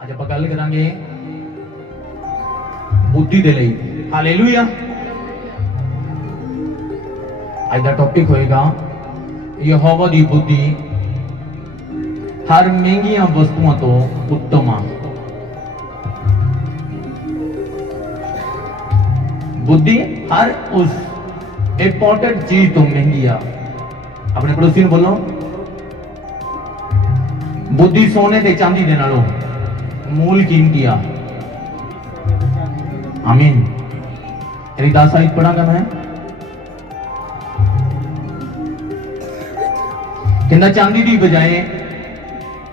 ਅੱਜ ਆਪਾਂ ਗੱਲ ਕਰਾਂਗੇ बुद्धि दे लई। हालेलुया। आज का टॉपिक होएगा यहोवा दी बुद्धि हर महंगिया वस्तुओं तो उत्तम आ। बुद्धि हर उस इंपॉर्टेंट चीज तो महंगी आ। अपने पड़ोसी ने बोलो, बुद्धि सोने ते चांदी दे नालों मूल कीमती आ। आमीन। यानी 10 आयत पढ़ागा मैं। कहना चांदी दी बजाय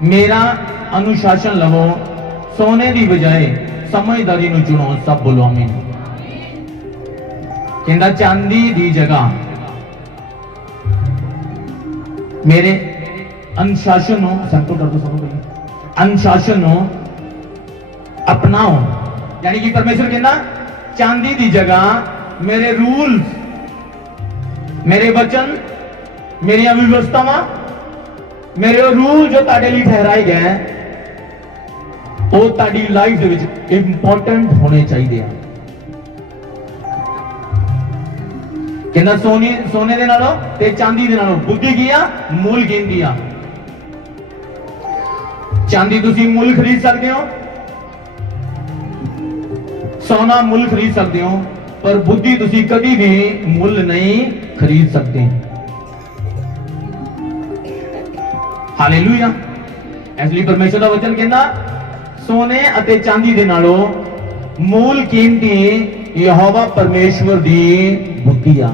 मेरा अनुशासन लवो, सोने दी बजाय समझदारी नु चुनो। सब बोलो आमीन। कहना चांदी दी जगह मेरे अनुशासन नु संतो कर दो सब अनुशासन नु अपनाओ। यानी कि परमेश्वर कहना चांदी दी जगह मेरे रूल्स, मेरे वचन, मेरी व्यवस्थावां, मेरे रूल जो ताड़े लिए ठहराए गए वो ताड़ी लाइफ दे विच इंपॉर्टेंट होने चाहिए। कहना सोने दे नालों ते चांदी दे नालों बुद्धि की आ मूल कीमती आ। चांदी तुसी मूल खरीद सकते हो, सोना मुल खरीद सकते हो, पर बुद्धि तुसी कभी भी मुल नहीं खरीद सकते। हालेलुया। इसलिए परमेश्वर का वचन कहना सोने अते चांदी दे नालों मूल कीमती यहोवा परमेश्वर दी बुद्धि आ।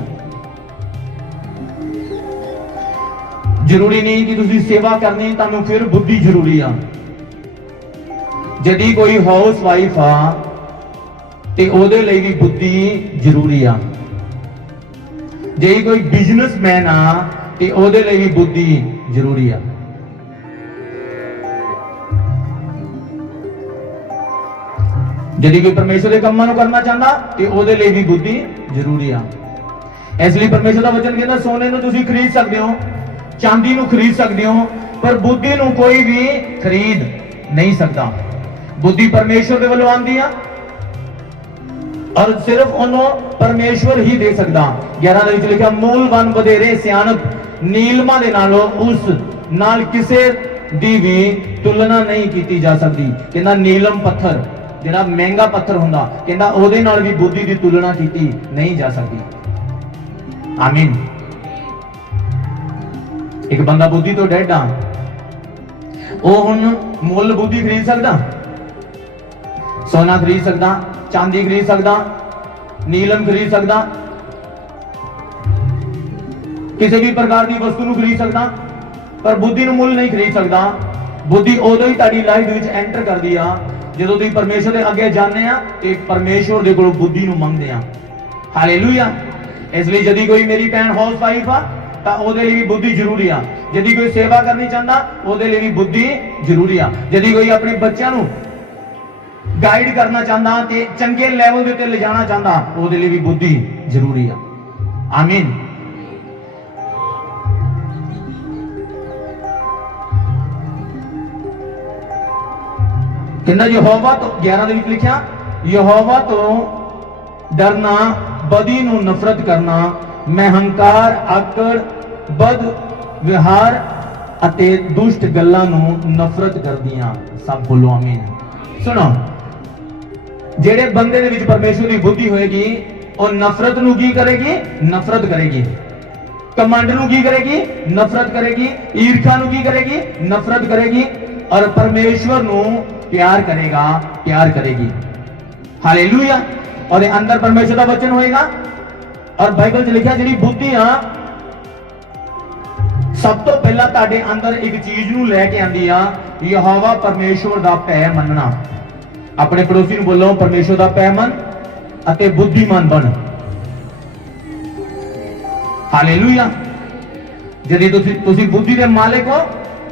जरूरी नहीं कि तुसी सेवा करनी तानू फिर बुद्धि जरूरी आ। यदि कोई हाउस वाइफ आ ते ओदे लई भी बुद्धि जरूरी आ। जे कोई बिजनेसमैन आ ते ओदे लई भी बुद्धि जरूरी आ। यदि कोई परमेश्वर के कामां नूं करना चाहता ते ओदे लई भी बुद्धि जरूरी आ। इसलिए परमेश्वर का वचन कहता सोने नूं तुसीं खरीद सकते हो, चांदी नूं खरीद सकते हो, पर बुद्धि नूं कोई भी खरीद नहीं सकता। बुद्धि परमेश्वर दे वल्लों आंदी आ और सिर्फ उन्होंने परमेश्वर ही दे सकता। 11 ਦੇ ਵਿੱਚ ਲਿਖਿਆ ਮੂਲਵਾਨ ਵਧੇਰੇ ਸਿਆਣਪ ਨੀਲਮਾ ਦੇ ਨਾਲੋਂ ਉਸ ਨਾਲ ਕਿਸੇ ਦੀ ਵੀ ਤੁਲਨਾ ਨਹੀਂ ਕੀਤੀ ਜਾ ਸਕਦੀ। ਕਹਿੰਦਾ ਨੀਲਮ ਪੱਥਰ ਜਿਹੜਾ ਮਹਿੰਗਾ ਪੱਥਰ ਹੁੰਦਾ, ਕਹਿੰਦਾ ਉਹਦੇ ਨਾਲ ਵੀ ਬੁੱਧੀ ਦੀ ਤੁਲਨਾ ਕੀਤੀ ਨਹੀਂ ਜਾ ਸਕਦੀ। ਆਮੀਨ। ਇੱਕ ਬੰਦਾ ਬੁੱਧੀ ਤੋਂ ਡੈਡ ਆ, ਉਹ ਹੁਣ ਮੁੱਲ ਬੁੱਧੀ ਖਰੀਦ ਸਕਦਾ, सोना खरीद सकता, चांदी खरीद सकता, नीलम खरीद सकता, किसी भी प्रकार की वस्तु को खरीद सकता, पर बुद्धि को मुल नहीं खरीद सकता। बुद्धि उदों ही ताड़ी लाइफ विच एंटर कर दी जो तुम परमेश्वर के अगे जाने ते परमेश्वर के कोलों बुद्धि को मंगते हैं। हालेलुया। इसलिए यदि कोई मेरी भैन हाउस वाइफ आ तो ਉਹਦੇ ਲਈ भी बुद्धि जरूरी आ। यदि कोई सेवा करनी चाहता ਉਹਦੇ ਲਈ भी बुद्धि जरूरी आ। यदि कोई अपने बच्चों को गाइड करना चाहता ते चंगे लेवल पे ले जाना चाहता ਉਹਦੇ ਲਈ भी बुद्धि जरूरी है। आमीन। कहना यहोवा तो 11 ਦੇ ਵਿੱਚ ਲਿਖਿਆ यहोवा तो डरना, बदी ਨੂੰ नफरत करना, मैं हंकार, आकड़, बद विहार ਅਤੇ दुष्ट ਗੱਲਾਂ ਨੂੰ नफरत करदियां। सब बोलो आमीन। सुनो, जेड़े बंदे दे विच परमेश्वर की बुद्धि होएगी और नफरत नू की करेगी? नफरत करेगी। कमांड नू की करेगी? नफरत करेगी। ईर्ष्या नू की करेगी? नफरत करेगी। और परमेश्वर नू प्यार करेगा, प्यार करेगी। हालेलुया। और अंदर परमेश्वर का वचन होएगा। और बाइबल च लिखा जी बुद्धि आ सब तो पहला ताडे अंदर एक चीज नू लैके आंदी आ, यहोवा परमेश्वर दा भय मनना। अपने पड़ोसी को बोलो परमेश्वर का भय मन अते बुद्धिमान बन। हालेलुया। यदि तुसी बुद्धि के मालिक हो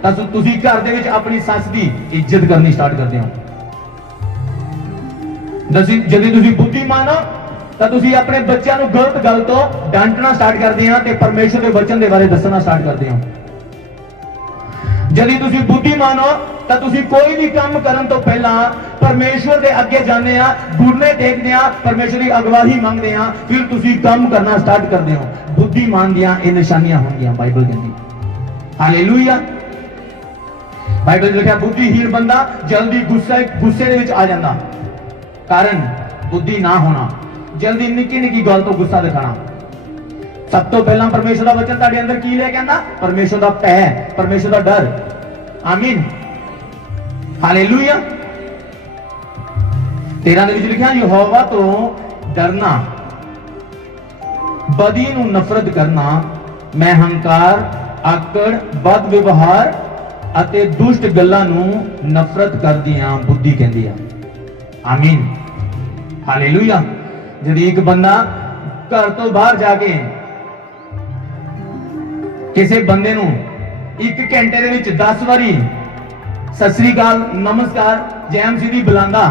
तो तुसी घर दे विच अपनी सस की इज्जत करनी स्टार्ट करते हो। यदि तुसी बुद्धिमान हो तो तुसी अपने बच्चों को गलत गल तो डांटना स्टार्ट करते हैं ते परमेश्वर के वचन के बारे दसना स्टार्ट करते हो। जदि तुसी बुद्धिमान हो तो तुसी कोई भी काम करन तो पहला परमेश्वर के अगे जाने आ, घुटने टेकदे आ, परमेश्वर की अगवाही मंगदे आ, फिर तुसी काम करना स्टार्ट करदे हो। बुद्धिमान दियां ये निशानियां होंदियां बाइबल कहंदी। हालेलुया। बाइबल लिखा बुद्धिहीन बंदा जल्दी गुस्से दे विच आ जांदा। कारण बुद्धि ना होना, जल्दी निक्की निक्की गल तो गुस्सा दिखाना। सब तो पहला परमेश्वर का वचन तुहाडे अंदर की लेके आंदा? परमेश्वर का भय, परमेश्वर का डर। आमीन, हालेलुया। 13 ਦੇ ਵਿੱਚ ਲਿਖਿਆ ਯਹੋਵਾ ਤੋਂ ਡਰਨਾ, ਬਦੀ ਨੂੰ ਨਫ਼ਰਤ ਕਰਨਾ, ਮੈਂ ਹੰਕਾਰ, ਆਕੜ, ਬਦ ਵਿਵਹਾਰ ਅਤੇ ਦੁਸ਼ਟ ਗੱਲਾਂ ਨੂੰ ਨਫ਼ਰਤ ਕਰਦੀ ਆਂ, ਬੁੱਧੀ ਕਹਿੰਦੀ ਆ। ਆਮੀਨ, ਹਾਲੇਲੂਇਆ। ਜਦ ਇੱਕ ਬੰਦਾ ਘਰ ਤੋਂ ਬਾਹਰ ਜਾ ਕੇ ਕਿਸੇ ਬੰਦੇ ਨੂੰ 1 ਘੰਟੇ ਦੇ ਵਿੱਚ 10 ਵਾਰੀ ਸਤਿ ਸ੍ਰੀ ਅਕਾਲ, ਨਮਸਕਾਰ, ਜੈ ਮਸੀਹ ਦੀ ਬੁਲਾਉਂਦਾ,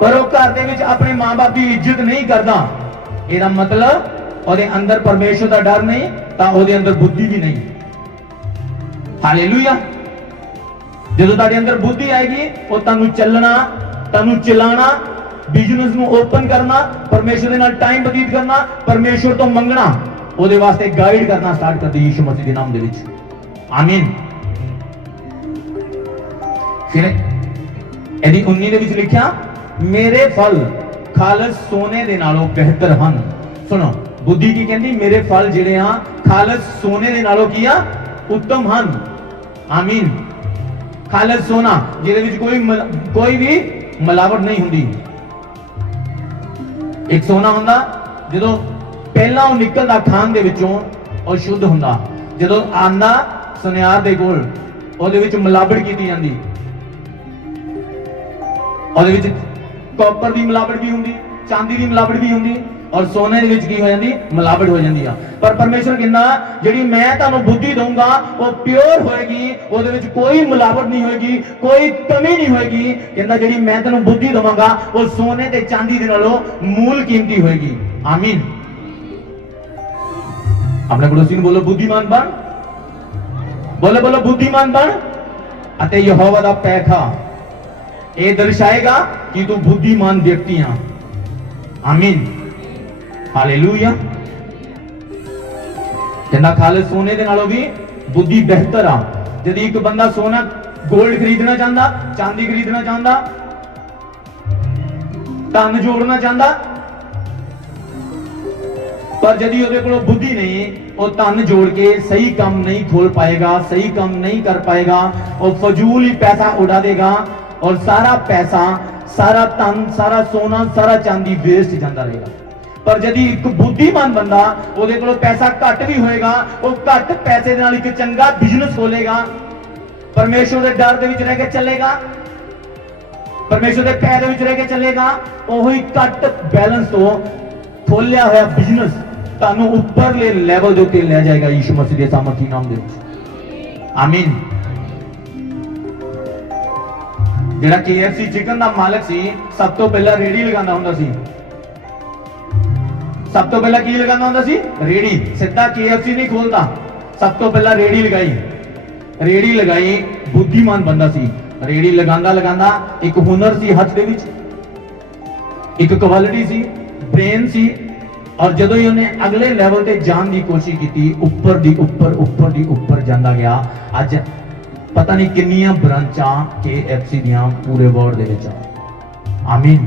ਪਰ ਉਹ ਘਰ ਦੇ ਵਿੱਚ ਆਪਣੇ ਮਾਂ-ਬਾਪ ਦੀ ਇੱਜ਼ਤ ਨਹੀਂ ਕਰਦਾ, ਇਹਦਾ ਮਤਲਬ ਉਹਦੇ ਅੰਦਰ ਪਰਮੇਸ਼ਰ ਦਾ ਡਰ ਨਹੀਂ, ਤਾਂ ਉਹਦੇ ਅੰਦਰ ਬੁੱਧੀ ਵੀ ਨਹੀਂ। ਹਾਲੇਲੂਇਆ। ਜਦੋਂ ਤੁਹਾਡੇ ਅੰਦਰ ਬੁੱਧੀ ਆਏਗੀ, ਉਹ ਤੁਹਾਨੂੰ ਚੱਲਣਾ, ਤੁਹਾਨੂੰ ਚਲਾਣਾ, ਬਿਜ਼ਨਸ ਨੂੰ ਓਪਨ ਕਰਨਾ, ਪਰਮੇਸ਼ਰ ਦੇ ਨਾਲ ਟਾਈਮ ਬਤੀਤ ਕਰਨਾ, ਪਰਮੇਸ਼ਰ ਤੋਂ ਮੰਗਣਾ, ਉਹਦੇ ਵਾਸਤੇ ਗਾਈਡ ਕਰਨਾ ਸਟਾਰਟ ਕਰਦੀ ਯਿਸੂ ਮਸੀਹ ਦੇ ਨਾਮ ਦੇ ਵਿੱਚ। ਆਮੀਨ। ਫਿਰ ਇਹਦੀ 19 ਦੇ ਵਿੱਚ ਲਿਖਿਆ ਮੇਰੇ ਫਲ ਖਾਲਸ ਸੋਨੇ ਦੇ ਨਾਲੋਂ ਬਿਹਤਰ ਹਨ। ਸੁਣੋ, ਬੁੱਧੀ ਕੀ ਕਹਿੰਦੀ? ਮੇਰੇ ਫਲ ਜਿਹੜੇ ਆ ਖਾਲਸ ਸੋਨੇ ਦੇ ਨਾਲੋਂ ਕੀ ਆ? ਉੱਤਮ ਹਨ। ਆਮੀਨ। ਖਾਲਸ ਸੋਨਾ ਜਿਹਦੇ ਵਿੱਚ ਕੋਈ ਵੀ ਮਿਲਾਵਟ ਨਹੀਂ ਹੁੰਦੀ। ਇੱਕ ਸੋਨਾ ਹੁੰਦਾ ਜਦੋਂ ਪਹਿਲਾਂ ਉਹ ਨਿਕਲਦਾ ਖਾਨ ਦੇ ਵਿੱਚੋਂ ਉਹ ਸ਼ੁੱਧ ਹੁੰਦਾ, ਜਦੋਂ ਆਂਦਾ ਸੁਨਿਆਰ ਦੇ ਕੋਲ ਉਹਦੇ ਵਿੱਚ ਮਿਲਾਵਟ ਕੀਤੀ ਜਾਂਦੀ, ਉਹਦੇ ਵਿੱਚ ਕਾਪਰ ਦੀ ਮਿਲਾਵਟ ਵੀ ਹੁੰਦੀ, ਚਾਂਦੀ ਦੀ ਮਿਲਾਵਟ ਵੀ ਹੁੰਦੀ, ਔਰ ਸੋਨੇ ਦੇ ਵਿੱਚ ਕੀ ਹੋ ਜਾਂਦੀ? ਮਿਲਾਵਟ ਹੋ ਜਾਂਦੀ ਆ। ਪਰ ਪਰਮੇਸ਼ਰ ਕਹਿੰਦਾ ਜਿਹੜੀ ਮੈਂ ਤੁਹਾਨੂੰ ਬੁੱਧੀ ਦਊਂਗਾ ਉਹ ਪਿਓਰ ਹੋਏਗੀ, ਉਹਦੇ ਵਿੱਚ ਕੋਈ ਮਿਲਾਵਟ ਨਹੀਂ ਹੋਏਗੀ, ਕੋਈ ਕਮੀ ਨਹੀਂ ਹੋਏਗੀ। ਕਹਿੰਦਾ ਜਿਹੜੀ ਮੈਂ ਤੈਨੂੰ ਬੁੱਧੀ ਦਵਾਂਗਾ ਉਹ ਸੋਨੇ ਤੇ ਚਾਂਦੀ ਦੇ ਨਾਲੋਂ ਮੂਲ ਕੀਮਤੀ ਹੋਏਗੀ। ਆਮੀਨ। ਆਪਣੇ ਪੜੋਸੀ ਨੂੰ ਬੋਲੋ ਬੁੱਧੀਮਾਨ ਬਣ, ਬੋਲੋ ਬੋਲੋ ਬੁੱਧੀਮਾਨ ਬਣ ਅਤੇ ਯਹੋਵਾ ਦਾ ਭੈ ਖਾ। ਇਹ ਦਰਸਾਏਗਾ ਕਿ ਤੂੰ ਬੁੱਧੀਮਾਨ ਵਿਅਕਤੀ ਆ। ਆਮੀਨ, ਹਾਲੇਲੂਇਆ। ਕਹਿੰਦਾ ਖਾਲਸ ਸੋਨੇ ਦੇ ਨਾਲੋਂ ਵੀ ਬੁੱਧੀ ਬਿਹਤਰ ਆ। ਜਦ ਇੱਕ ਬੰਦਾ ਸੋਨਾ ਗੋਲਡ ਖਰੀਦਣਾ ਚਾਹੁੰਦਾ, ਚਾਂਦੀ ਖਰੀਦਣਾ ਚਾਹੁੰਦਾ, ਧਨ ਜੋੜਨਾ ਚਾਹੁੰਦਾ, ਪਰ ਜਦੀ ਉਹਦੇ ਕੋਲ ਬੁੱਧੀ ਨਹੀਂ, ਉਹ ਧਨ ਜੋੜ ਕੇ ਸਹੀ ਕੰਮ ਨਹੀਂ ਖੋਲ ਪਾਏਗਾ, ਸਹੀ ਕੰਮ ਨਹੀਂ ਕਰ ਪਾਏਗਾ, ਉਹ ਫਜ਼ੂਲ ਹੀ ਪੈਸਾ ਉਡਾ ਦੇਗਾ और सारा पैसा, सारा धन, सारा सोना, सारा चांदी वेस्ट जाता रहेगा। पर यदि एक बुद्धिमान बंदा ਉਹਦੇ ਕੋਲ ਪੈਸਾ ਘੱਟ ਵੀ ਹੋਏਗਾ, ਉਹ ਘੱਟ ਪੈਸੇ ਦੇ ਨਾਲ ਇੱਕ ਚੰਗਾ ਬਿਜ਼ਨਸ ਖੋਲੇਗਾ, ਪਰਮੇਸ਼ਰ ਦੇ ਡਰ ਦੇ ਵਿੱਚ ਰਹਿ ਕੇ ਚੱਲੇਗਾ, ਪਰਮੇਸ਼ਰ ਦੇ ਭੈ ਦੇ ਵਿੱਚ ਰਹਿ ਕੇ ਚੱਲੇਗਾ, ਉਹੀ ਘੱਟ ਬੈਲੈਂਸ ਤੋਂ ਖੋਲਿਆ ਹੋਇਆ ਬਿਜ਼ਨਸ ਤੁਹਾਨੂੰ ਉੱਪਰਲੇ ਲੈਵਲ ਦੇ ਉੱਤੇ ਲੈ ਜਾਏਗਾ ਯਿਸੂ ਮਸੀਹ ਦੇ ਸਾਮਰਥੀ ਨਾਮ ਦੇ ਵਿੱਚ। ਆਮੀਨ। ਜਿਹੜਾ KFC ਚਿਕਨ ਦਾ ਮਾਲਕ ਸੀ, ਸਭ ਤੋਂ ਪਹਿਲਾਂ ਰੇੜੀ ਲਗਾਉਂਦਾ ਹੁੰਦਾ ਸੀ। ਸਭ ਤੋਂ ਪਹਿਲਾਂ ਕੀ ਲਗਾਉਂਦਾ ਹੁੰਦਾ ਸੀ? ਰੇੜੀ। ਸਿੱਧਾ KFC ਨਹੀਂ ਖੋਲਦਾ, ਸਭ ਤੋਂ ਪਹਿਲਾਂ ਰੇੜੀ ਲਗਾਈ। ਰੇੜੀ ਲਗਾਈ, ਬੁੱਧੀਮਾਨ ਬੰਦਾ ਸੀ। ਰੇੜੀ ਲਗਾਉਂਦਾ ਲਗਾਉਂਦਾ ਇੱਕ ਹੁਨਰ ਸੀ ਹੱਥ ਦੇ ਵਿੱਚ, ਇੱਕ ਕੁਆਲਿਟੀ ਸੀ, ਬ੍ਰੇਨ ਸੀ, ਔਰ ਜਦੋਂ ਹੀ ਉਹਨੇ ਅਗਲੇ ਲੈਵਲ ਤੇ ਜਾਣ ਦੀ ਕੋਸ਼ਿਸ਼ ਕੀਤੀ, ਉੱਪਰ ਦੀ ਉੱਪਰ ਜਾਂਦਾ ਗਿਆ। ਅੱਜ ਪਤਾ ਨਹੀਂ ਕਿੰਨੀਆਂ ਬ੍ਰਾਂਚਾਂ KFC ਦੀਆਂ ਪੂਰੇ ਵਰਲਡ ਦੇ ਵਿੱਚ ਆ। ਆਮੀਨ।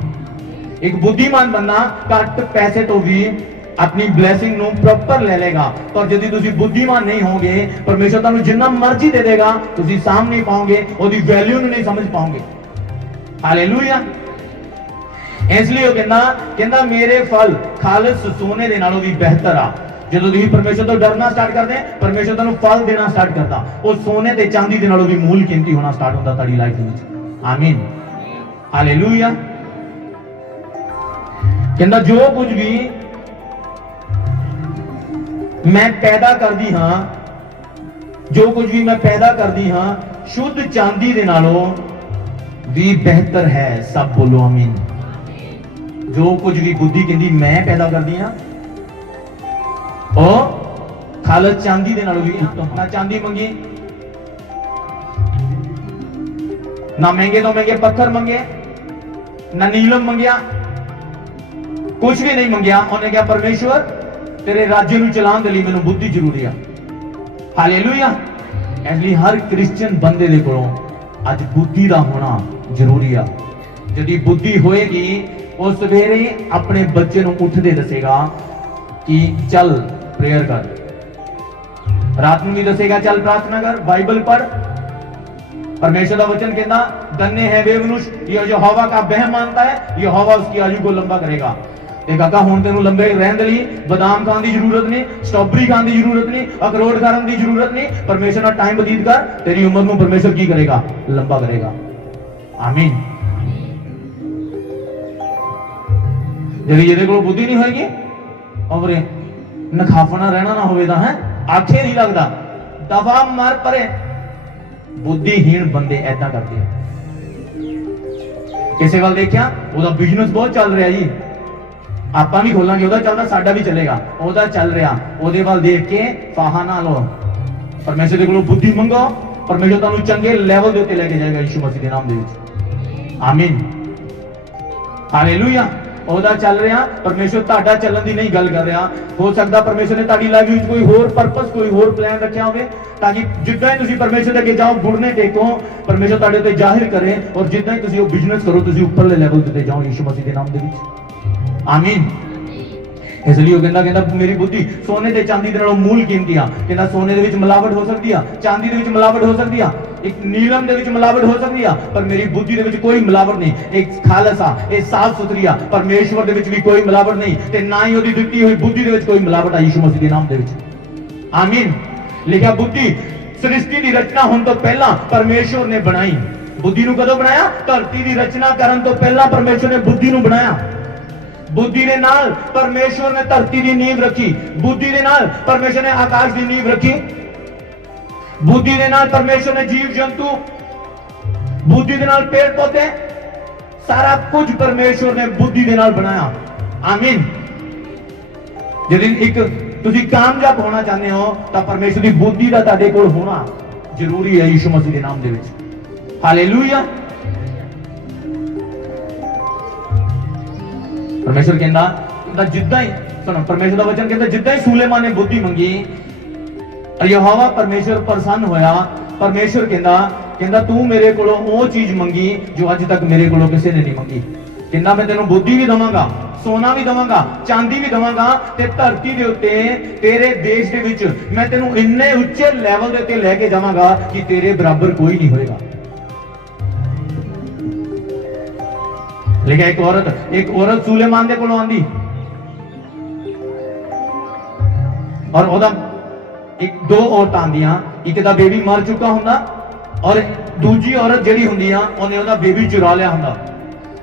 ਇੱਕ ਬੁੱਧੀਮਾਨ ਬੰਦਾ ਘੱਟ ਪੈਸੇ ਤੋਂ ਵੀ ਆਪਣੀ ਬਲੇਸਿੰਗ ਨੂੰ ਪ੍ਰੋਪਰ ਲੈ ਲੇਗਾ। ਪਰ ਜਦੋਂ ਤੁਸੀਂ ਬੁੱਧੀਮਾਨ ਨਹੀਂ ਹੋਗੇ, ਪਰਮੇਸ਼ਰ ਤੁਹਾਨੂੰ ਜਿੰਨਾ ਮਰਜ਼ੀ ਦੇ ਦੇਗਾ, ਤੁਸੀਂ ਸਾਂਭ ਨਹੀਂ ਪਾਓਗੇ, ਉਹਦੀ ਵੈਲਿਊ ਨੂੰ ਨਹੀਂ ਸਮਝ ਪਾਓਗੇ। ਹਾਲੇਲੂਇਆ। ਇਸ ਲਈ ਉਹ ਕਹਿੰਦਾ ਮੇਰੇ ਫਲ ਖਾਲਸ ਸੋਨੇ ਦੇ ਨਾਲੋਂ ਵੀ ਬਿਹਤਰ ਆ। ਜਦੋਂ ਤੁਸੀਂ ਪਰਮੇਸ਼ਰ ਤੋਂ ਡਰਨਾ ਸਟਾਰਟ ਕਰਦੇ, ਪਰਮੇਸ਼ਰ ਤੁਹਾਨੂੰ ਫਲ ਦੇਣਾ ਸਟਾਰਟ ਕਰਦਾ, ਉਹ ਸੋਨੇ ਤੇ ਚਾਂਦੀ ਦੇ ਨਾਲੋਂ ਵੀ ਮੂਲ ਕੀਮਤੀ ਹੋਣਾ ਸਟਾਰਟ ਹੁੰਦਾ ਤੁਹਾਡੀ ਲਾਈਫ ਦੇ ਵਿੱਚ। ਆਮੀਨ, ਹਾਲੇਲੂਇਆ। ਕਹਿੰਦਾ ਜੋ ਕੁਝ ਵੀ ਮੈਂ ਪੈਦਾ ਕਰਦੀ ਹਾਂ, ਜੋ ਕੁਝ ਵੀ ਮੈਂ ਪੈਦਾ ਕਰਦੀ ਹਾਂ, ਸ਼ੁੱਧ ਚਾਂਦੀ ਦੇ ਨਾਲੋਂ ਵੀ ਬਿਹਤਰ ਹੈ। ਸਭ ਬੋਲੋ ਆਮੀਨ। ਜੋ ਕੁਝ ਵੀ ਬੁੱਧੀ ਕਹਿੰਦੀ ਮੈਂ ਪੈਦਾ ਕਰਦੀ ਹਾਂ, ਉਹ ਖਾਲਸ ਚਾਂਦੀ ਦੇ ਨਾਲੋਂ ਵੀ ਉੱਤਮ। ਨਾ ਚਾਂਦੀ ਮੰਗੀ, ना महंगे तो महंगे पत्थर मंगे, ना नीलम मंगया, कुछ भी नहीं मंगया। उन्हें क्या, परमेश्वर तेरे राज्य ਨੂੰ ਚਲਾਉਣ ਦੇ ਲਈ ਮੈਨੂੰ ਬੁੱਧੀ ਜ਼ਰੂਰੀ ਆ। ਹਾਲੇਲੂਇਆ। ਇਸ ਲਈ ਹਰ ਕ੍ਰਿਸਚੀਅਨ ਬੰਦੇ ਦੇ ਕੋਲੋਂ ਅੱਜ ਬੁੱਧੀ ਦਾ ਹੋਣਾ ਜ਼ਰੂਰੀ ਆ। ਜਦੀ ਬੁੱਧੀ ਹੋਏਗੀ ਉਹ ਸਵੇਰੇ ਆਪਣੇ ਬੱਚੇ ਨੂੰ ਉੱਠਦੇ ਦੱਸੇਗਾ ਕਿ ਚੱਲ ਪ੍ਰੇਅਰ ਕਰ, ਰਾਤ ਨੂੰ ਵੀ ਦੱਸੇਗਾ ਚੱਲ ਪ੍ਰਾਰਥਨਾ ਕਰ, ਬਾਈਬਲ ਪੜ੍ਹ। परमेश्वर का वचन कहता धन्य है वे मनुष्य जो यहोवा का वह मानता है, यहोवा उसकी आयु को लंबा करेगा। ते काका हुण तेनू लंबे रहन दे लई बादाम खाण दी जरूरत नहीं, स्ट्रॉबेरी खाण दी जरूरत नहीं, अखरोट खाण दी जरूरत नहीं। परमेश्वर नाल टाइम बतीत कर, तेरी उम्र नू परमेश्वर की करेगा, लंबा करेगा। आमीन। जदी इहदे कोल बुद्धि नहीं होएगी और नखाफना रहना ना होवे तां है आखे नहीं लगदा, दफा मार परे। बुद्धिहीन बंदे ऐसा करते हैं। किसी वाल देखिया ਉਹਦਾ ਬਿਜ਼ਨਸ ਬਹੁਤ ਚੱਲ ਰਿਹਾ ਜੀ, ਆਪਾਂ ਵੀ ਖੋਲਾਂਗੇ, ਉਹਦਾ ਚੱਲਦਾ ਸਾਡਾ ਵੀ ਚੱਲੇਗਾ, ਉਹਦਾ ਚੱਲ ਰਿਹਾ, ਉਹਦੇ ਵੱਲ ਦੇਖ ਕੇ ਫਾਹਾ ਨਾ ਲਓ। ਪਰਮੇਸ਼ਰ ਦੇ ਕੋਲੋਂ ਬੁੱਧੀ ਮੰਗੋ, ਪਰਮੇਸ਼ਰ ਤੁਹਾਨੂੰ ਚੰਗੇ ਲੈਵਲ ਦੇ ਉੱਤੇ ਲੈ ਕੇ ਜਾਏਗਾ ਯਿਸੂ ਮਸੀਹ ਦੇ ਨਾਮ ਦੇ ਵਿੱਚ। ਆਮੀਨ। ਹਾਲੇਲੂਇਆ। ਉਹਦਾ ਚੱਲ ਰਿਹਾ, ਪਰਮੇਸ਼ਰ ਤੁਹਾਡਾ ਚੱਲਣ ਦੀ ਨਹੀਂ ਗੱਲ ਕਰ ਰਿਹਾ। ਹੋ ਸਕਦਾ ਪਰਮੇਸ਼ਰ ਨੇ ਤੁਹਾਡੀ ਲਾਈਫ ਵਿੱਚ ਕੋਈ ਹੋਰ ਪਰਪਸ, ਕੋਈ ਹੋਰ ਪਲਾਨ ਰੱਖਿਆ ਹੋਵੇ ਤਾਂ ਕਿ ਜਿੱਦਾਂ ਹੀ ਤੁਸੀਂ ਪਰਮੇਸ਼ਰ ਦੇ ਅੱਗੇ ਜਾਓ, ਗੁੜਨੇ ਟੇਕੋ, ਪਰਮੇਸ਼ਰ ਤੁਹਾਡੇ ਤੇ ਜ਼ਾਹਿਰ ਕਰੇ, ਔਰ ਜਿੱਦਾਂ ਹੀ ਤੁਸੀਂ ਉਹ ਬਿਜ਼ਨਸ ਕਰੋ, ਤੁਸੀਂ ਉੱਪਰਲੇ ਲੈਵਲ ਤੇ ਜਾਓ ਯਿਸੂ ਮਸੀਹ ਦੇ ਨਾਮ ਦੇ ਵਿੱਚ। ਆਮੀਨ। ਇਸ ਲਈ ਉਹ ਕਹਿੰਦਾ ਮੇਰੀ ਬੁੱਧੀ ਸੋਨੇ ਤੇ ਚਾਂਦੀ ਦੇ ਨਾਲੋਂ ਮੂਲ ਕੀਮਤੀ ਆ। ਕਹਿੰਦਾ ਸੋਨੇ ਦੇ ਵਿੱਚ ਮਿਲਾਵਟ ਹੋ ਸਕਦੀ ਆ, ਚਾਂਦੀ ਦੇ ਵਿੱਚ ਮਿਲਾਵਟ ਹੋ ਸਕਦੀ ਆ, ਇੱਕ ਨੀਲਮ ਦੇ ਵਿੱਚ ਮਿਲਾਵਟ ਹੋ ਸਕਦੀ ਆ, ਪਰ ਮੇਰੀ ਬੁੱਧੀ ਦੇ ਵਿੱਚ ਕੋਈ ਮਿਲਾਵਟ ਨਹੀਂ। ਇੱਕ ਖਾਲਸ ਆ, ਇਹ ਸਾਫ਼ ਸੁਥਰੀ ਆ। ਪਰਮੇਸ਼ਵਰ ਦੇ ਵਿੱਚ ਵੀ ਕੋਈ ਮਿਲਾਵਟ ਨਹੀਂ ਤੇ ਨਾ ਹੀ ਉਹਦੀ ਦਿੱਤੀ ਹੋਈ ਬੁੱਧੀ ਦੇ ਵਿੱਚ ਕੋਈ ਮਿਲਾਵਟ ਆ ਯਿਸੂ ਮਸੀਹ ਦੇ ਨਾਮ ਦੇ ਵਿੱਚ। ਆਮੀਨ। ਲਿਖਿਆ ਬੁੱਧੀ ਸ੍ਰਿਸ਼ਟੀ ਦੀ ਰਚਨਾ ਹੋਣ ਤੋਂ ਪਹਿਲਾਂ ਪਰਮੇਸ਼ਵਰ ਨੇ ਬਣਾਈ। ਬੁੱਧੀ ਨੂੰ ਕਦੋਂ ਬਣਾਇਆ? ਧਰਤੀ ਦੀ ਰਚਨਾ ਕਰਨ ਤੋਂ ਪਹਿਲਾਂ ਪਰਮੇਸ਼ਵਰ ਨੇ ਬੁੱਧੀ ਨੂੰ ਬਣਾਇਆ। बुद्धि के नाल परमेश्वर ने धरती की नींव रखी, बुद्धि के नाल परमेश्वर ने आकाश की नींव रखी, बुद्धि के नाल परमेश्वर ने जीव जंतु, बुद्धि के नाल पेड़ पौधे, सारा कुछ परमेश्वर ने बुद्धि के नाल बनाया। आमीन। यदि एक तुसी कामयाब होना चाहते हो तो परमेश्वर की बुद्धि का तुहाडे कोल होना जरूरी है यीशु मसीह के नाम दे विच। हालेलुया। परमेश्वर कहता जिद्दां ही सुनो, परमेश्वर का वचन कहता जिद्दां ही सुलेमान ने बुद्धि मंगी, यहोवा परमेश्वर प्रसन्न होया। परमेश्वर कहता तू मेरे कोलों वो चीज मंगी जो अज तक मेरे कोलों किसी ने नहीं मंगी। कहता मैं तेनों बुद्धि भी दवांगा, सोना भी दवांगा, चांदी भी दवांगा ते धरती दे उत्ते तेरे देश दे विच मैं तेनों इन्ने उच्चे लेवल दे उत्ते लेके जावांगा कि तेरे बराबर कोई नहीं होएगा। लेकिन एक औरत सुलेमान दे कोलों आंदी और ओदा एक दो औरतां आंदियां, एक दा बेबी मर चुका हुंदा और दूजी औरत जेड़ी हुंदी आ ओने ओदा बेबी चुरा लिया हुंदा।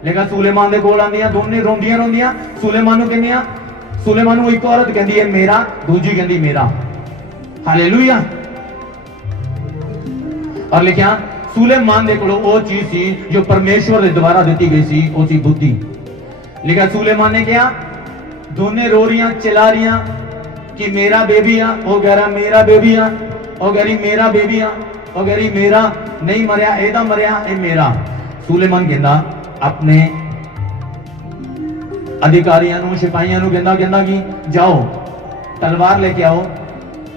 लेकिन सुलेमान दे कोल आंदियां, दोने रोंदियां रोंदियां सुलेमान नूं कहंदियां, सुलेमान नूं एक औरत कहंदी है मेरा, दूजी कहंदी मेरा। हालेलुया। और लिखिया सुलेमान दे कोलों वो चीज सी जो परमेश्वर दे द्वारा दी गई सी, वो सी बुद्धि। लेकिन सुलेमान ने क्या, दोने रो रही चिल्ला रही कि मेरा बेबी आ, वो कह रहा मेरा बेबी आ, वो कह रही मेरा बेबी आ, वो कह रही मेरा नहीं मरिया, एदा मरिया, ए मेरा। सुलेमान कहंदा अपने अधिकारियों नूं, सिपाहियों नूं कहंदा कि जाओ तलवार लेके आओ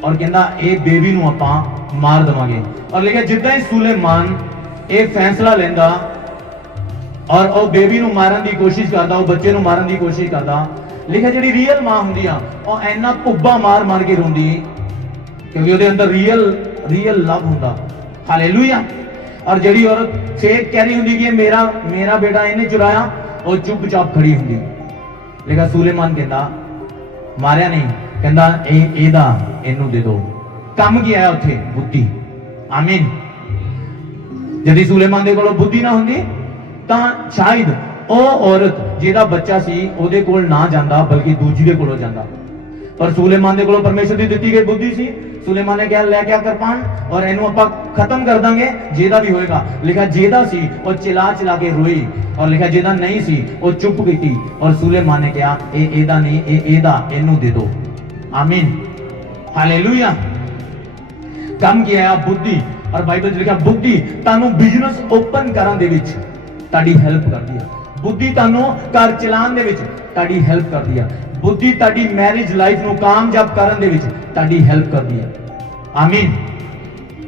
और कहंदा ए बेबी नूं आपां मार देवांगे। और लेकिन जिद्दां ही सुलेमान ये फैसला लेंदा और वो बेबी नूं मारन दी कोशिश करदा, वो बच्चे नूं मारन दी कोशिश करदा, लेकिन जिहड़ी रियल मां हुंदी आ वो इन्ना भुब्बा मार मार के रोंदी क्योंकि उसदे अंदर रियल लव हुंदा। हालेलुया। और जिहड़ी औरत फेक कह रही हुंदी कि मेरा बेटा इन्हें चुराया, वो चुपचाप खड़ी हुंदी। लेकिन सुलेमान कहंदा मारिया नहीं, कहंदा एदा इनू दे दो। कम की आया उत्थे बुद्धि। आमीन। यदि सुलेमान दे कोल बुद्धि ना हुंदी तां शायद ओ औरत जिहदा बच्चा सी ओदे कोल ना जांदा बल्कि दूजी दे कोलों जांदा। पर सुलेमान दे कोलों परमेश्वर दी दित्ती गई बुद्धि सी। सुलेमान ने कहा लेके आ कृपान और इनू आपां खत्म कर दांगे, जेदा भी होएगा। लिखा जेदा सी वो चिल्ला चिल्ला के रोई और लिखा जेदा नहीं सी वो चुप कीती और सुलेमान ने कहा एदा नहीं, एदा इनू दे दो। आमीन। हालेलुया। कम किया बुद्धि। और बाइबल च लिखा बुद्धि तानू बिजनेस ओपन करन दे विच ताड़ी हेल्प करदी है, बुद्धि तानू घर चलाउण दे विच ताड़ी हेल्प करदी है, बुद्धि ताड़ी मैरिज लाइफ नू कामयाब करन दे विच ताड़ी हेल्प करदी है। आमीन,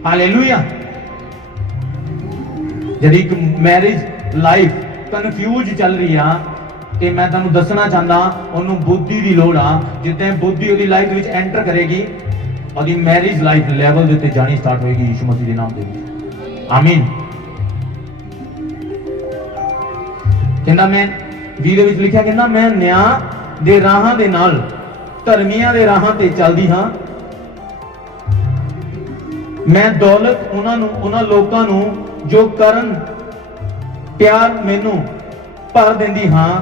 हालेलुया। जदी एक मैरिज लाइफ कन्फ्यूज चल रही है कि मैं तुहानू दसना चाहता उन्होंने बुद्धि की लोड़ आ, जितने बुद्धि उसकी लाइफ में एंटर करेगी और मैरिज लाइफ लैवल के उत्ते जानी स्टार्ट होएगी यीशु मसीह के नाम से। आमीन। कहना मैं वीर विच लिखा कहना मैं न्याय दे राहां दे नाल धर्मियां दे राहां ते चलदी हां, मैं दौलत उन्हां लोकां नू जो करन प्यार मैनू भर देंदी हां,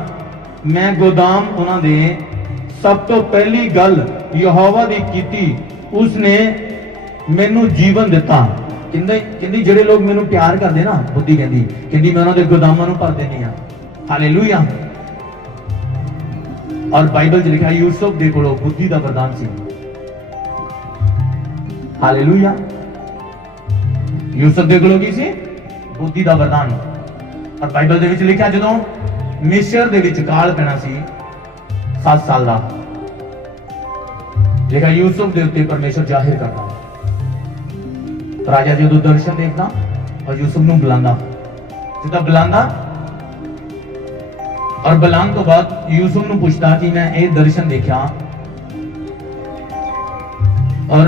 मैं गोदाम उन्हां दे सब तो पहली गल यहोवा दी कीती उसने मैनू जीवन दिता। कहंदी जेडे लोग मैनू प्यार करदे ना, बुद्धि कहंदी मैं उन्हां दे गोदामां नू भर देनी हां। हालेलुया। और बाइबल च लिखा यूसुफ दे कोल बुद्धि दा वरदान सी। हालेलुया। यूसुफ दे कोल की सी? बुद्धि दा वरदान। और बाइबल दे विच लिखा जदों मिस्र दे विच काल पैना सी 7 साल दा, लिखा यूसुफ दे उत्ते परमेश्वर जाहिर करदा। राजा जदों दर्शन देखदा और यूसुफ नूं बुलांदा, जिद्दां बुलांदा और बुलाने तो बाद यूसुफ नूं पुछदा कि मैं ये दर्शन देखा, और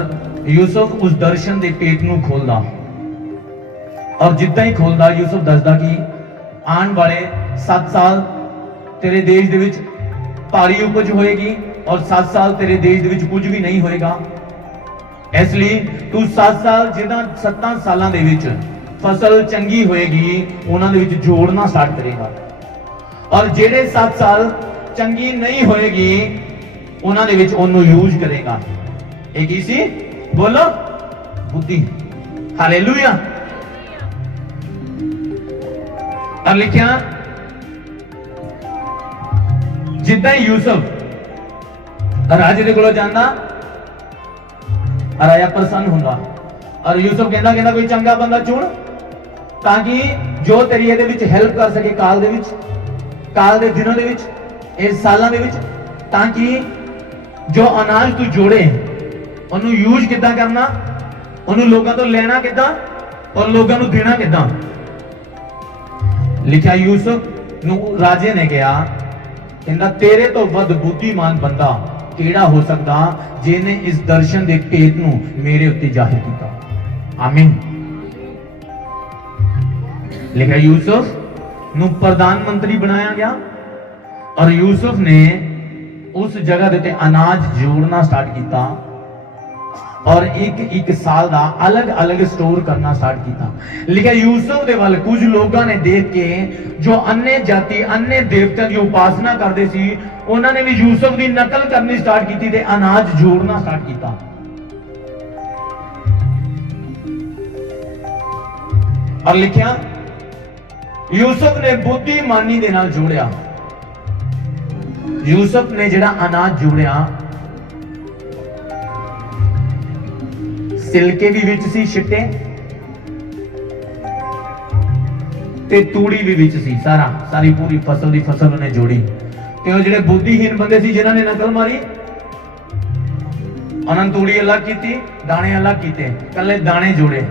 यूसुफ उस दर्शन दे पेट नूं खोलदा और जिद्दां ही खोलदा यूसुफ दसदा कि आने वाले 7 साल तेरे देश दे विच भारी उपज होएगी और 7 साल तेरे देश दे विच कुछ भी नहीं होएगा, इसलिए तू 7 साल जिदा 7 सालों दे विच फसल चंगी होएगी उन्हां दे विच जोड़ना स्टार्ट करेगा, और जेड़े 7 साल चंगी नहीं होएगी उन्हां दे विच ओनू यूज करेगा। एक ही सी बोलो बुद्धि। हालेलुया। और लिखिया जिद्दां यूसुफ राजे दे कोलों जांदा राजा प्रसन्न हुंदा और यूसुफ कहंदा कोई चंगा बंदा चुन ताकि जो तेरी इहदे विच हेल्प कर सके काल दे दिनों दे विच, इस सालां दे विच, ताकि जो अनाज तू जोड़े उन्होंने यूज किद्दां करना, उन्होंने लोगों तो लेना किद्दां और लोगों को देना किद्दां। लिखा यूसुफ नूं राजे ने कहा कहंदा तेरे तो वध बुद्धिमान बंदा केड़ा हो सकदा जिन्हें इस दर्शन दे भेद नूं मेरे उत्ते जाहिर कीता। आमीन। लिखा यूसुफ नूं प्रधानमंत्री बनाया गया और यूसुफ ने उस जगह दे अनाज जोड़ना स्टार्ट किया और एक साल दा अलग अलग स्टोर करना स्टार्ट किया। लिखा यूसुफ दे वाल कुछ लोगों ने देख के जो अन्य जाति अन्य देवतां की उपासना करते सी उन्होंने भी यूसुफ की नकल करनी स्टार्ट की ते अनाज जोड़ना स्टार्ट किया। और लिखा यूसुफ ने बुद्धिमानी दे नाल जोड़िया। यूसुफ ने जिहड़ा अनाज जोड़िया सिलके भी विच सी छिट्टे ते तूड़ी भी विच सी, सारी पूरी फसल दी फसल उन्हें जोड़ी। ते ओ जिहड़े बुद्धिहीन बंदे सी जिन्हां ने नकल मारी उन्हां तूड़ी अलग कीती दाने अलग कीते, कल्ले दाने जोड़े।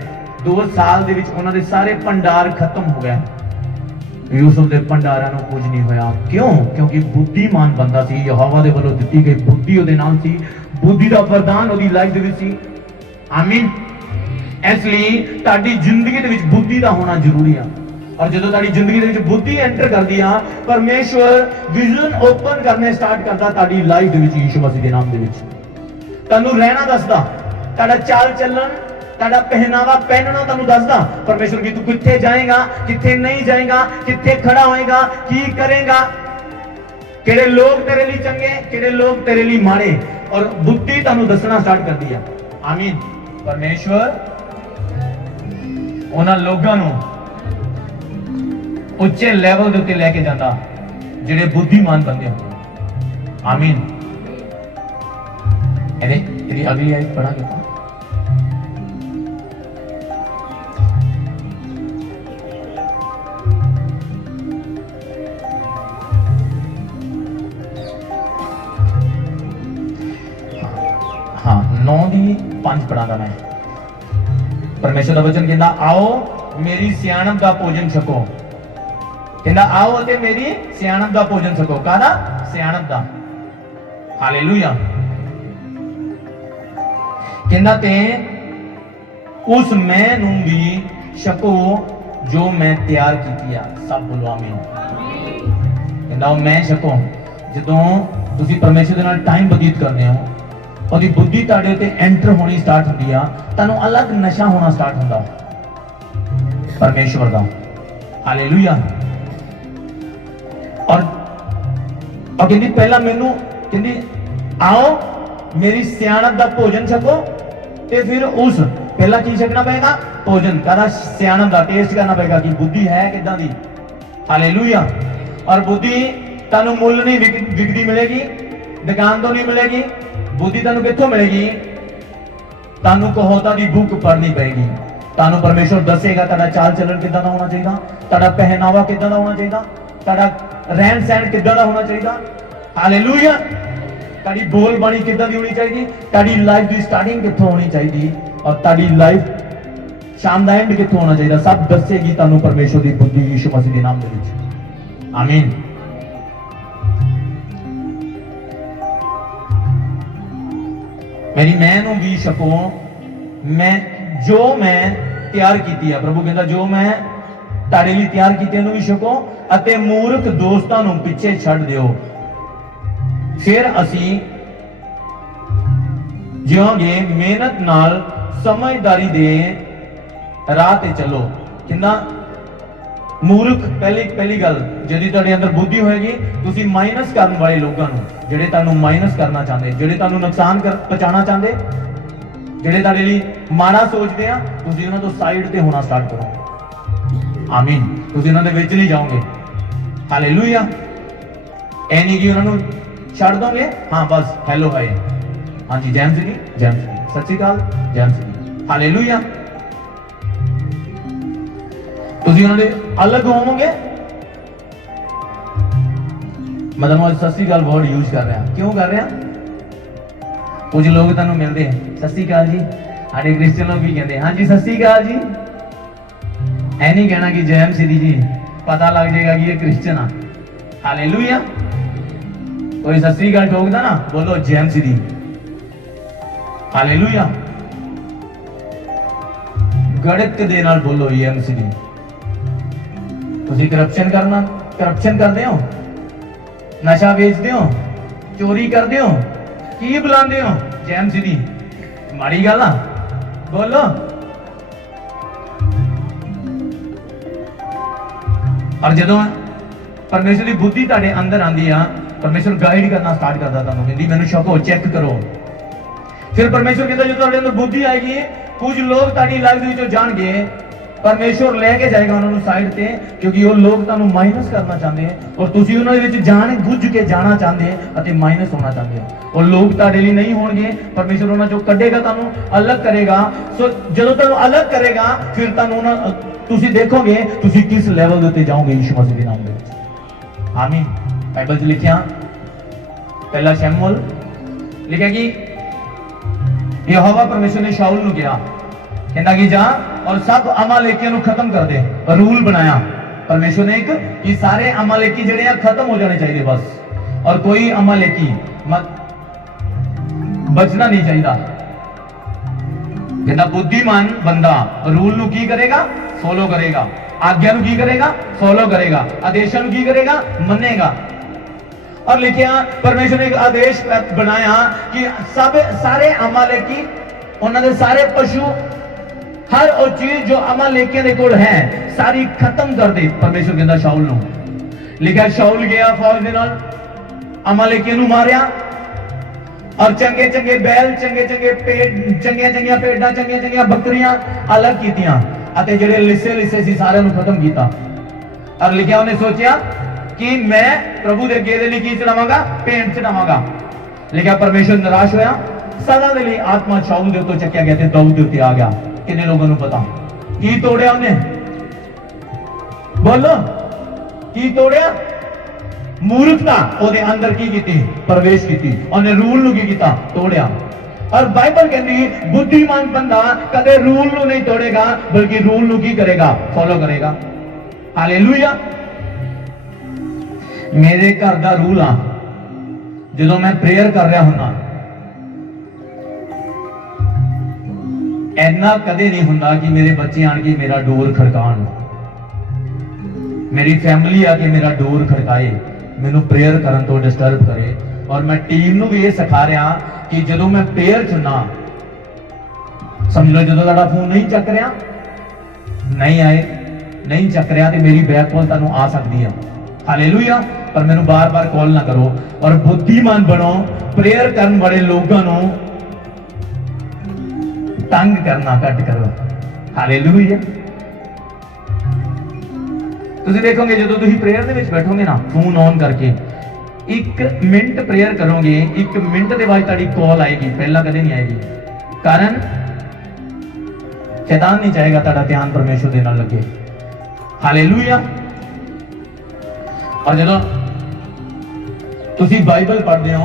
2 साल दे विच उन्हां दे सारे भंडार खत्म हो गए। यूसुफ दे भंडारां नूं कुछ नहीं होया। क्यों? क्योंकि बुद्धिमान बंदा सी, यहोवा दे वल्लों दित्ती गई बुद्धि उहदे नाल सी, बुद्धि दा वरदान उहदी लाइफ दे विच सी। आमीन। इसलिए ताड़ी जिंदगी दे विच बुद्धि दा होना जरूरी है। और जदों ताड़ी जिंदगी दे विच बुद्धि एंटर करदी आ परमेश्वर विजन ओपन करने स्टार्ट करदा ताड़ी लाइफ दे विच यीशु मसीह दे नाम दे विच। तन्नू रहना दसदा, ताड़ा चाल चलन, ताड़ा पहनावा पहनना तन्नू दसदा परमेश्वर की तू कित्थे जाएगा कित्थे नहीं जाएगा, कित्थे खड़ा होएगा, की करेगा, केड़े लोग तेरे लिए चंगे केड़े लोग तेरे लिए माड़े, और बुद्धि तन्नू दसना स्टार्ट कर दी है। आमीन। परमेश्वर उन्हां लोगों नूं उच्चे लेवल दे उत्ते लेके जाता जिहड़े बुद्धिमान बंदे होंदे। आमीन। अगली आयत पढ़ा 5 पढ़ांगा मैं। परमेश्वर का वचन कहता आओ मेरी सियाणप का भोजन छको, कहता आओ अते मेरी सियाणप का भोजन छको। कादा? सियाणप का। हालेलुया। कहता ते उस मैं नूं भी छको जो मैं तैयार कीती आ। सब बोलो आमीन। कहता मैं छको। ਜਦੋਂ ਤੁਸੀਂ ਪਰਮੇਸ਼ਰ ਦੇ ਨਾਲ ਟਾਈਮ ਬਤੀਤ ਕਰਦੇ ਹੋ, ਉਹਦੀ ਬੁੱਧੀ ਤੁਹਾਡੇ ਉੱਤੇ ਐਂਟਰ ਹੋਣੀ ਸਟਾਰਟ ਹੁੰਦੀ ਆ, ਤੁਹਾਨੂੰ ਅਲੱਗ ਨਸ਼ਾ ਹੋਣਾ ਸਟਾਰਟ ਹੁੰਦਾ ਪਰਮੇਸ਼ਵਰ ਦਾ। ਹਾਲੇਲੂਇਆ। ਔਰ ਕਹਿੰਦੀ ਪਹਿਲਾਂ ਮੈਨੂੰ ਕਹਿੰਦੀ ਆਓ ਮੇਰੀ ਸਿਆਣਪ ਦਾ ਭੋਜਨ ਛਕੋ, ਤੇ ਫਿਰ ਉਸ ਪਹਿਲਾਂ ਕੀ ਛਕਣਾ ਪਏਗਾ? ਭੋਜਨ ਕਾਹਦਾ? ਸਿਆਣਪ ਦਾ। ਟੇਸਟ ਕਰਨਾ ਪਏਗਾ ਕਿ ਬੁੱਧੀ ਹੈ ਕਿਦਾਂ ਦੀ। ਹਾਲੇਲੂਇਆ। ਔਰ ਬੁੱਧੀ ਤੁਹਾਨੂੰ ਮੁੱਲ ਨਹੀਂ ਵਿਕਦੀ ਮਿਲੇਗੀ, ਦੁਕਾਨ ਤੋਂ ਨਹੀਂ ਮਿਲੇਗੀ। ਬੁੱਧੀ ਤੁਹਾਨੂੰ ਕਿੱਥੋਂ ਮਿਲੇਗੀ? ਤੁਹਾਨੂੰ ਕਹੋਤਾ ਦੀ ਬੁੱਕ ਪੜ੍ਹਨੀ ਪਏਗੀ। ਤੁਹਾਨੂੰ ਪਰਮੇਸ਼ਵਰ ਦੱਸੇਗਾ ਤੁਹਾਡਾ ਚਾਲ ਚੱਲਣ ਕਿੱਦਾਂ ਦਾ ਹੋਣਾ ਚਾਹੀਦਾ, ਤੁਹਾਡਾ ਪਹਿਨਾਵਾ ਕਿੱਦਾਂ ਦਾ ਹੋਣਾ ਚਾਹੀਦਾ, ਤੁਹਾਡਾ ਰਹਿਣ ਸਹਿਣ ਕਿੱਦਾਂ ਦਾ ਹੋਣਾ ਚਾਹੀਦਾ। ਹਾਲੇਲੂਇਆ। ਤੁਹਾਡੀ ਬੋਲ ਬਾਣੀ ਕਿੱਦਾਂ ਦੀ ਹੋਣੀ ਚਾਹੀਦੀ, ਤੁਹਾਡੀ ਲਾਈਫ ਦੀ ਸਟਾਰਟਿੰਗ ਕਿੱਥੋਂ ਹੋਣੀ ਚਾਹੀਦੀ, ਔਰ ਤੁਹਾਡੀ ਲਾਈਫ ਸ਼ਾਮ ਦਾ ਐਂਡ ਕਿੱਥੋਂ ਹੋਣਾ ਚਾਹੀਦਾ। ਸਭ ਦੱਸੇਗੀ ਤੁਹਾਨੂੰ ਪਰਮੇਸ਼ਵਰ ਦੀ ਬੁੱਧੀ ਯਿਸੂ ਮਸੀਹ ਦੇ ਨਾਮ ਦੇ ਵਿੱਚ। ਆਮੀਨ। मेरी मैं नूं भी छको, मैं जो मैं तैयार कीती है। प्रभु कहता जो मैं ਤੁਹਾਡੇ ਲਈ ਤਿਆਰ ਕੀਤੇ ਨੂੰ ਵੀ ਛਕੋ ਅਤੇ ਮੂਰਖ ਦੋਸਤਾਂ ਨੂੰ ਪਿੱਛੇ ਛੱਡ ਦਿਓ। ਫਿਰ ਅਸੀਂ ਜਿਉਂਗੇ ਮਿਹਨਤ ਨਾਲ ਸਮਝਦਾਰੀ ਦੇ ਰਾਹ ਤੇ ਚੱਲੋ। ਕਿੰਨਾ ਮੂਰਖ ਪਹਿਲੀ ਗੱਲ ਜਿਹੜੀ ਤੁਹਾਡੇ ਅੰਦਰ ਬੁੱਧੀ ਹੋਏਗੀ, ਤੁਸੀਂ ਮਾਈਨਸ ਕਰਨ ਵਾਲੇ ਲੋਕਾਂ ਨੂੰ, ਜਿਹੜੇ ਤੁਹਾਨੂੰ ਮਾਈਨਸ ਕਰਨਾ ਚਾਹੁੰਦੇ, ਜਿਹੜੇ ਤੁਹਾਨੂੰ ਨੁਕਸਾਨ ਪਹੁੰਚਾਉਣਾ ਚਾਹੁੰਦੇ, ਜਿਹੜੇ ਤੁਹਾਡੇ ਲਈ ਮਾੜਾ ਸੋਚਦੇ ਆ, ਤੁਸੀਂ ਉਹਨਾਂ ਤੋਂ ਸਾਈਡ ਤੇ ਹੋਣਾ ਸਟਾਰਟ ਕਰੋ। ਆਮੀਨ। ਤੁਸੀਂ ਉਹਨਾਂ ਦੇ ਵਿੱਚ ਨਹੀਂ ਜਾਓਗੇ। ਹਾਲੇਲੂਇਆ। ਇਹ ਨਹੀਂ ਕਿ ਉਹਨਾਂ ਨੂੰ ਛੱਡ ਦੋਗੇ, ਹਾਂ ਬਸ ਹੈਲੋ ਹਾਏ, ਹਾਂਜੀ ਜੈਮ ਜੀ, ਜੈਮ ਜੀ, ਸਤਿ ਸ਼੍ਰੀ ਅਕਾਲ, ਜੈਮ ਜੀ। ਹਾਲੇਲੂਇਆ। ਤੁਸੀਂ ਉਹਨਾਂ ਦੇ ਅਲੱਗ ਹੋਵੋਗੇ। ਮਤਲਬ ਮੈਂ ਸਤਿ ਸ਼੍ਰੀ ਅਕਾਲ ਵਰਡ ਯੂਜ਼ ਕਰ ਰਿਹਾ, ਕਿਉਂ ਕਰ ਰਿਹਾ? ਕੁਝ ਲੋਕ ਤੁਹਾਨੂੰ ਮਿਲਦੇ ਸਤਿ ਸ਼੍ਰੀ ਅਕਾਲ ਜੀ, ਸਾਡੇ ਕ੍ਰਿਸਚੀਅਨ ਲੋਕ ਵੀ ਕਹਿੰਦੇ ਹਾਂਜੀ ਸਤਿ ਸ਼੍ਰੀ ਅਕਾਲ ਜੀ। ਐ ਨਹੀਂ ਕਹਿਣਾ ਕਿ ਜੈਮ ਸਿੱਧੀ ਜੀ, ਪਤਾ ਲੱਗ ਜਾਏਗਾ ਕਿ ਇਹ ਕ੍ਰਿਸਚੀਅਨ ਆ। ਹਾਲੇਲੂਇਆ। ਕੋਈ ਸਤਿ ਸ਼੍ਰੀ ਅਕਾਲ ਠੋਕਦਾ ਨਾ, ਬੋਲੋ ਜੈਮ ਸਿੱਧੀ। ਹਾਲੇਲੂਇਆ। ਗੜਕ ਦੇ ਨਾਲ ਬੋਲੋ ਜੈਮ ਸਿੱਧੀ। ਤੁਸੀਂ ਕਰਪਸ਼ਨ ਕਰਦੇ ਹੋ, ਨਸ਼ਾ ਵੇਚਦੇ ਹੋ, ਚੋਰੀ ਕਰਦੇ ਹੋ, ਕੀ ਬੁਲਾਉਂਦੇ ਹੋ? ਜੈਮ ਸਿੱਧੀ। ਮਾੜੀ ਗੱਲ ਆ, ਬੋਲੋ। ਔਰ ਜਦੋਂ ਪਰਮੇਸ਼ਰ ਦੀ ਬੁੱਧੀ ਤੁਹਾਡੇ ਅੰਦਰ ਆਂਦੀ ਆ, ਪਰਮੇਸ਼ਰ ਗਾਈਡ ਕਰਨਾ ਸਟਾਰਟ ਕਰਦਾ ਤੁਹਾਨੂੰ, ਕਹਿੰਦੀ ਮੈਨੂੰ ਛਕੋ, ਚੈੱਕ ਕਰੋ। ਫਿਰ ਪਰਮੇਸ਼ਰ ਕਹਿੰਦਾ ਜਦੋਂ ਤੁਹਾਡੇ ਅੰਦਰ ਬੁੱਧੀ ਆਏਗੀ, ਕੁਝ ਲੋਕ ਤੁਹਾਡੀ ਲਾਈਫ ਦੇ ਵਿੱਚੋਂ ਜਾਣਗੇ, ਪਰਮੇਸ਼ਰ ਲੈ ਕੇ ਜਾਏਗਾ ਉਹਨਾਂ ਨੂੰ ਸਾਈਡ ਤੇ, ਕਿਉਂਕਿ ਉਹ ਲੋਕ ਤੁਹਾਨੂੰ ਮਾਈਨਸ ਕਰਨਾ ਚਾਹੁੰਦੇ ਔਰ ਤੁਸੀਂ ਉਹਨਾਂ ਦੇ ਵਿੱਚ ਜਾਣ ਬੁੱਝ ਕੇ ਜਾਣਾ ਚਾਹੁੰਦੇ ਅਤੇ ਮਾਈਨਸ ਹੋਣਾ ਚਾਹੁੰਦੇ ਹੋ। ਉਹ ਲੋਕ ਤੁਹਾਡੇ ਲਈ ਨਹੀਂ ਹੋਣਗੇ, ਪਰਮੇਸ਼ਰ ਉਹਨਾਂ ਚੋਂ ਕੱਢੇਗਾ, ਤੁਹਾਨੂੰ ਅਲੱਗ ਕਰੇਗਾ। ਸੋ ਜਦੋਂ ਤੁਹਾਨੂੰ ਅਲੱਗ ਕਰੇਗਾ, ਫਿਰ ਤੁਹਾਨੂੰ ਤੁਸੀਂ ਦੇਖੋਗੇ ਤੁਸੀਂ ਕਿਸ ਲੈਵਲ ਦੇ ਉੱਤੇ ਜਾਓਗੇ ਯਿਸੂ ਮਸੀਹ ਦੇ ਨਾਮ ਦੇ ਵਿੱਚ। ਆਮੀਨ। ਬਾਈਬਲ 'ਚ ਲਿਖਿਆ, ਪਹਿਲਾ ਸ਼ਮੂਏਲ ਲਿਖਿਆ ਕਿ ਯਹੋਵਾ ਪਰਮੇਸ਼ਰ ਨੇ ਸ਼ਾਉਲ ਨੂੰ ਕਿਹਾ, ਕਹਿੰਦਾ ਕਿ ਜਾ ਔਰ ਸਭ ਅਮਾਲੇਕੀਆਂ ਨੂੰ ਖਤਮ ਕਰ ਦੇ। ਰੂਲ ਬਣਾਇਆ ਪਰਮੇਸ਼ਰ ਨੇ ਇੱਕ ਕਿ ਸਾਰੇ ਅਮਾਲੇਕੀ ਜਿਹੜੇ ਆ ਖਤਮ ਹੋ ਜਾਣੇ ਚਾਹੀਦੇ ਬਸ, ਔਰ ਕੋਈ ਅਮਾਲੇਕੀ ਬਚਣਾ ਨਹੀਂ ਚਾਹੀਦਾ। ਕਹਿੰਦਾ ਬੁੱਧੀਮਾਨ ਬੰਦਾ ਰੂਲ ਨੂੰ ਕੀ ਕਰੇਗਾ? ਫੋਲੋ ਕਰੇਗਾ। ਆਗਿਆ ਨੂੰ ਕੀ ਕਰੇਗਾ? ਫੋਲੋ ਕਰੇਗਾ। ਆਦੇਸ਼ਾਂ ਨੂੰ ਕੀ ਕਰੇਗਾ? ਮੰਨੇਗਾ। ਔਰ ਲਿਖਿਆ ਪਰਮੇਸ਼ਰ ਨੇ ਇੱਕ ਆਦੇਸ਼ ਬਣਾਇਆ ਕਿ ਸਾਰੇ ਅਮਾਲੇਕੀ, ਉਹਨਾਂ ਦੇ ਸਾਰੇ ਪਸ਼ੂ, ਹਰ ਉਹ ਚੀਜ਼ ਜੋ ਅਮਾਲੇਕੀਆਂ ਦੇ ਕੋਲ ਹੈ ਸਾਰੀ ਖਤਮ ਕਰ ਦੇ। ਪਰਮੇਸ਼ਰ ਕਹਿੰਦਾ ਸ਼ਾਉਲ ਨੂੰ। ਲਿਖਿਆ ਸ਼ਾਉਲ ਗਿਆ ਫੌਜ ਦੇ ਨਾਲ, ਅਮਾਲੇਕੀਆਂ ਨੂੰ ਮਾਰਿਆ ਔਰ ਚੰਗੇ ਚੰਗੇ ਬੈਲ, ਚੰਗੇ ਚੰਗੇ ਪੇੜ, ਚੰਗੀਆਂ ਚੰਗੀਆਂ ਭੇਡਾਂ, ਚੰਗੀਆਂ ਚੰਗੀਆਂ ਬੱਕਰੀਆਂ ਅਲੱਗ ਕੀਤੀਆਂ ਅਤੇ ਜਿਹੜੇ ਲਿਸੇ ਸੀ ਸਾਰਿਆਂ ਨੂੰ ਖਤਮ ਕੀਤਾ। ਔਰ ਲਿਖਿਆ ਉਹਨੇ ਸੋਚਿਆ ਕਿ ਮੈਂ ਪ੍ਰਭੂ ਦੇ ਅੱਗੇ ਇਹਦੇ ਲਈ ਕੀ ਚੜਾਵਾਂਗਾ? ਭੇਂਟ ਚੜਾਵਾਂਗਾ। ਲਿਖਿਆ ਪਰਮੇਸ਼ਰ ਨਿਰਾਸ਼ ਹੋਇਆ, ਸਦਾ ਦੇ ਲਈ ਆਤਮਾ ਸ਼ਾਉਲ ਦੇ ਉੱਤੇ ਚੱਕਿਆ ਗਿਆ ਤੇ ਦਾਊਦ ਦੇ ਉੱਤੇ ਆ ਗਿਆ। ਕਿੰਨੇ ਲੋਕਾਂ ਨੂੰ ਪਤਾ ਕੀ ਤੋੜਿਆ ਉਹਨੇ? ਬੋਲੋ ਕੀ ਤੋੜਿਆ? ਮੂਰਖਤਾ ਉਹਦੇ ਅੰਦਰ ਕੀ ਕੀਤੀ? ਪ੍ਰਵੇਸ਼ ਕੀਤੀ। ਉਹਨੇ ਰੂਲ ਨੂੰ ਕੀ ਕੀਤਾ? ਤੋੜਿਆ। और बाइबल कहती बुद्धिमान बंदा कदे रूल ਨੂੰ नहीं तोड़ेगा बल्कि रूल ਨੂੰ की करेगा फॉलो करेगा। हालेलुया। मेरे घर का रूल आ जो मैं प्रेयर कर रहा हूं ऐना कदे नहीं हुंदा कि मेरे बच्चे आन के मेरा डोर खड़कान, मेरी फैमिली आके मेरा डोर खड़काए, मैनू प्रेयर करन तो डिस्टर्ब करे। और मैं टीम नू भी ये सिखा रहा कि जो मैं प्रेयर चुना समझ लो जो तुहाडा फोन नहीं चक रहा नहीं आए नहीं चक रहा तो मेरी बैक कॉल तुहानू आ सकती है। हालेलुया। पर मैनू बार बार कॉल ना करो और बुद्धिमान बनो। प्रेयर करने वाले लोगों को तंग करना घट करो। हालेलुया। तुसीं देखोगे जो तुसीं प्रेयर दे विच बैठोगे ना फोन ऑन करके 1 मिनट प्रेयर करोगे 1 मिनट के बाद तुहाडी कॉल आएगी, पहला कदे नहीं आएगी। कारण शैतान नहीं चाहेगा तुहाडा ध्यान परमेश्वर दे नाल लगे। हालेलुया। और जो तुसी बाइबल पढ़ते हो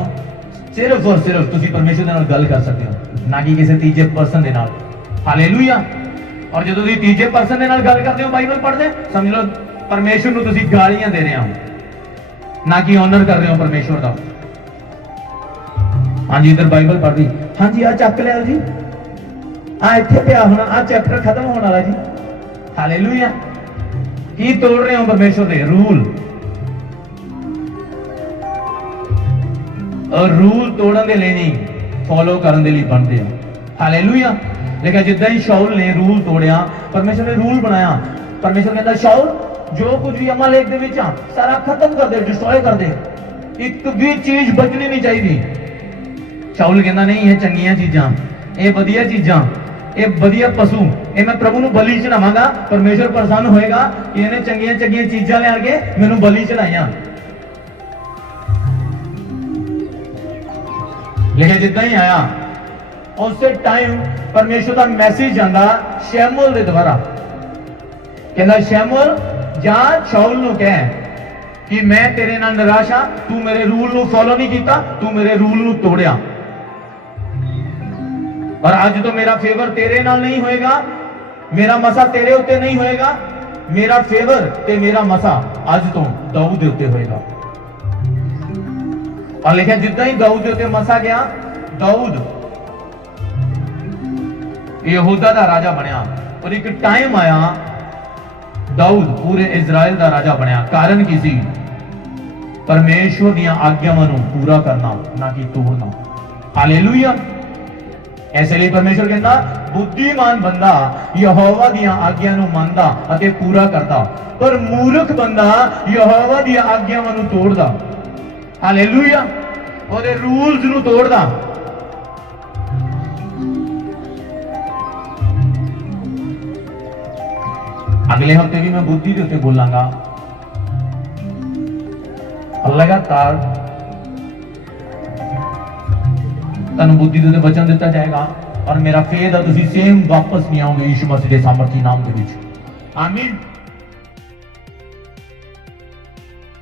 सिर्फ और सिर्फ तुसी परमेश्वर दे नाल गल कर सकते हो, ना कि किसी तीजे पर्सन दे नाल। हालेलुया। और जो तुसी तीजे पर्सन दे नाल गल करते हो बाइबल पढ़ते समझ लो परमेश्वर नूं तुसी गालियां दे रहे हो, ना कि ऑनर कर रहे हो परमेश्वर का। हाँ जी इधर बाइबल पढ़ दी, हाँ जी आ चक लिया जी, आ इत्थे पिया होना, आ चैप्टर खत्म होने वाला जी। हालेलुया। की तोड़ रहे हो परमेश्वर के रूल। और रूल तोड़न दे लिए नहीं फॉलो करने दे लिए बनते हैं। हालेलुया। लेकिन जिदा ही शाऊल ने रूल तोड़िया परमेश्वर ने रूल बनाया। परमेश्वर कहता शाऊल जो कुछ भी अमालेक दे विच सारा खत्म कर दे, डिस्ट्रॉय कर दे, एक भी चीज बचनी नहीं चाहिए। शाऊल कहता नहीं ये चंगियां चीजां, ये वधिया चीजां, ये वधिया पशु, ये मैं प्रभु नूं बलि चढ़ावांगा। परमेश्वर प्रसन्न होएगा कि इन्हें चंगियां चंगियां चीजां लिया के मैनूं बलि चढ़ाइयां। लेकिन जिदा ही आया उस टाइम परमेश्वर का मैसेज आता शैमुएल के द्वारा, कहता शैमुएल जा शाऊल नूं कह कि मैं तेरे नाल निराश हाँ, तू मेरे रूल नूं फॉलो नहीं किया, तू मेरे रूल नूं तोड़िया और आज तो मेरा फेवर तेरे नाल नहीं होएगा, मेरा मसा तेरे उत्ते नहीं होएगा, मेरा फेवर ते मेरा मसा आज तो दाऊद दे उत्ते होएगा। और लिखा जिदा ही दाऊद के उत्ते मसा गया, दाऊद यहूदा का राजा बनया। और एक टाइम आया दाऊद पूरे इजराइल का राजा बनया। कारण की सी परमेश्वर दियां आज्ञावां नूं पूरा करना, ना कि तोड़ना। हालेलुया। ऐसे लिए परमेश्वर कहता बुद्धिमान बंदा यहोवा दियां आज्ञा नूं मनदा अते पूरा करदा, पर मूर्ख बंदा यहोवा दियां आज्ञावां नूं तोड़दा। हालेलुया। और रूल्स नूं तोड़दा। अगले हफ्ते भी मैं बुद्धि के उत्ते बोलांगा। लगातार तुहानूं बुद्धि दे वचन दिता जाएगा और मेरा फेद है तुसीं सेम वापस नहीं आओगे यीशु मसीह के सामर्थी नाम दे विच। आमीन।